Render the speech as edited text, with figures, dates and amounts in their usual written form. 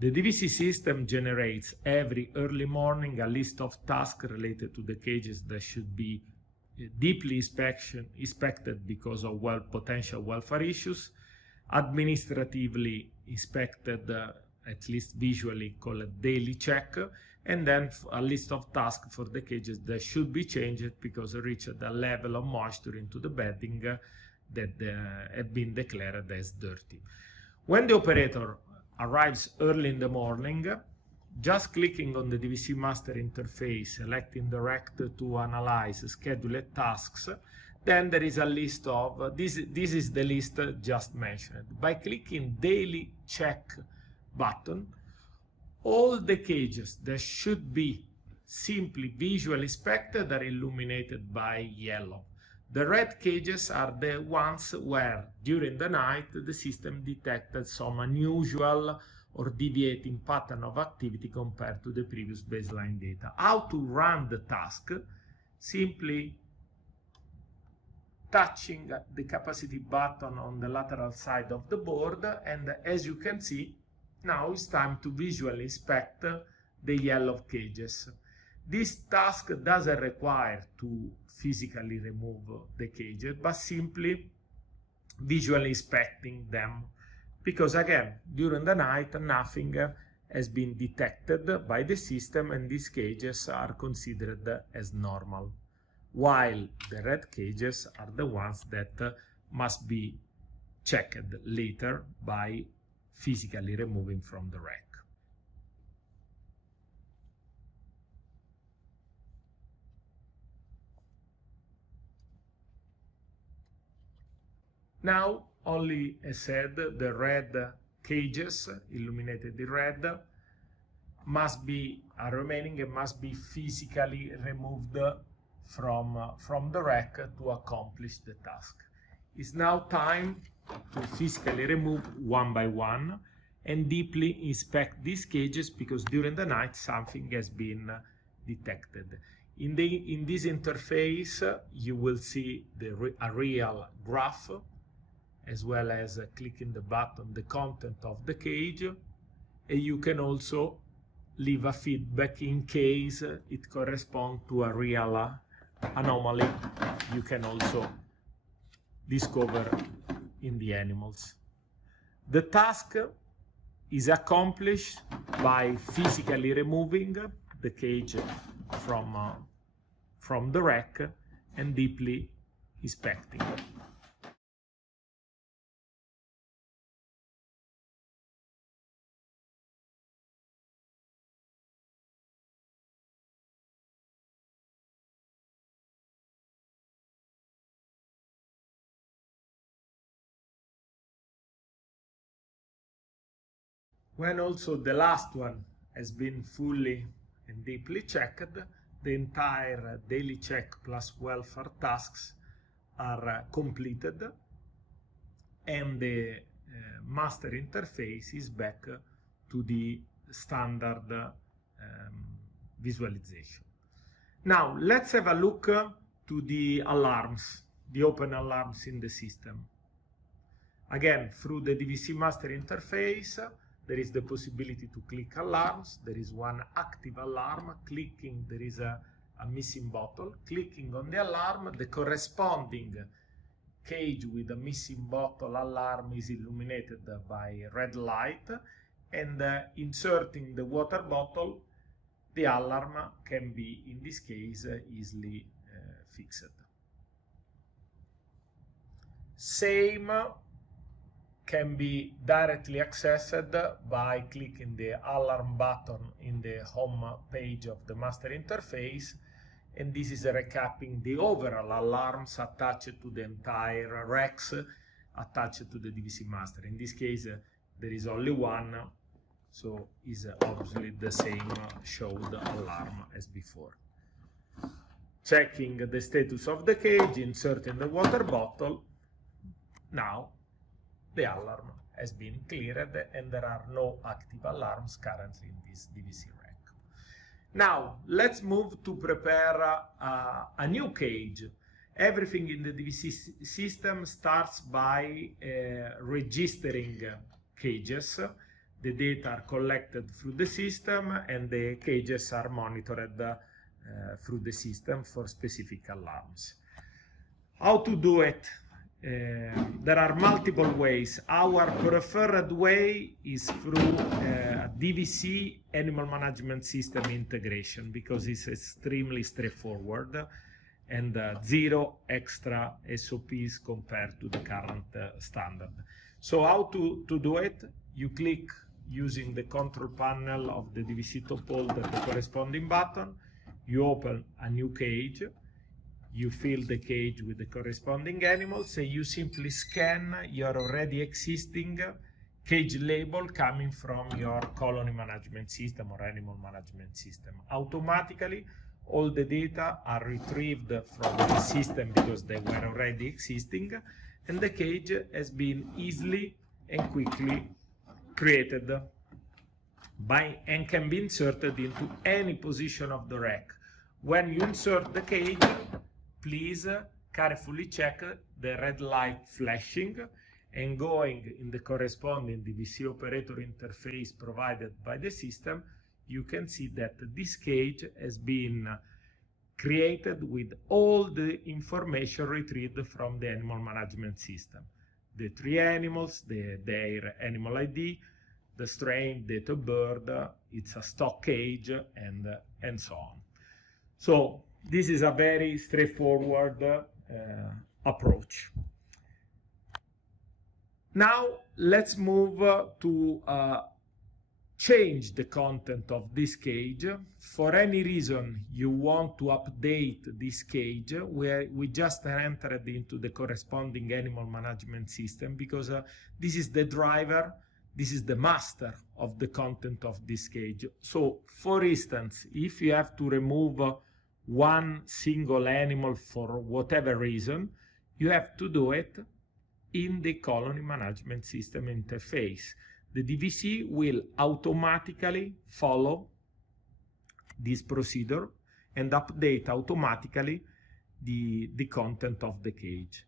The DVC system generates every early morning a list of tasks related to the cages that should be deeply inspected because of potential welfare issues, administratively inspected, at least visually, called daily check, and then a list of tasks for the cages that should be changed because they reached a level of moisture into the bedding that have been declared as dirty. When the operator arrives early in the morning, just clicking on the DVC master interface, selecting direct to analyze scheduled tasks, then there is a list of, this is the list just mentioned. By clicking daily check button, all the cages that should be simply visually inspected are illuminated by yellow. The red cages are the ones where, during the night, the system detected some unusual or deviating pattern of activity compared to the previous baseline data. How to run the task? Simply touching the capacity button on the lateral side of the board, and as you can see, now it's time to visually inspect the yellow cages. This task doesn't require to physically remove the cages, but simply visually inspecting them, because again, during the night nothing has been detected by the system and these cages are considered as normal, while the red cages are the ones that must be checked later by physically removing from the rack. Now, only as said, the red cages, illuminated in red, are remaining and must be physically removed from the rack to accomplish the task. It's now time to physically remove one by one and deeply inspect these cages, because during the night something has been detected. In this interface, you will see a real graph, as well as clicking the button, the content of the cage, and you can also leave a feedback in case it corresponds to a real anomaly you can also discover in the animals. The task is accomplished by physically removing the cage from the rack and deeply inspecting. When also the last one has been fully and deeply checked, the entire daily check plus welfare tasks are completed, and the master interface is back to the standard visualization. Now let's have a look to the alarms, the open alarms in the system. Again, through the DVC master interface, there is the possibility to click alarms. There is one active alarm. Clicking, there is a missing bottle. Clicking on the alarm, the corresponding cage with a missing bottle alarm is illuminated by red light, and inserting the water bottle, the alarm can be, in this case, easily fixed. Same can be directly accessed by clicking the alarm button in the home page of the master interface, and this is recapping the overall alarms attached to the entire racks attached to the DVC master. In this case, there is only one, so is obviously the same showed alarm as before. Checking the status of the cage, inserting the water bottle. Now the alarm has been cleared and there are no active alarms currently in this DVC rack. Now let's move to prepare a new cage. Everything in the DVC system starts by registering cages. the data are collected through the system and the cages are monitored through the system for specific alarms. How to do it? There are multiple ways. Our preferred way is through DVC animal management system integration, because it's extremely straightforward and zero extra SOPs compared to the current standard. So how to do it? You click using the control panel of the DVC top holder, the corresponding button. You open a new cage. You fill the cage with the corresponding animals, and you simply scan your already existing cage label coming from your colony management system or animal management system. Automatically, all the data are retrieved from the system because they were already existing, and the cage has been easily and quickly created and can be inserted into any position of the rack. When you insert the cage, please carefully check the red light flashing, and going in the corresponding DVC operator interface provided by the system, you can see that this cage has been created with all the information retrieved from the animal management system. The 3 animals, their animal ID, the strain, date of birth, it's a stock cage, and so on. So this is a very straightforward approach. Now let's move to change the content of this cage. For any reason you want to update this cage, we just entered into the corresponding animal management system, because this is the driver, this is the master of the content of this cage. So for instance, if you have to remove one single animal for whatever reason, you have to do it in the colony management system interface. The DVC will automatically follow this procedure and update automatically the content of the cage.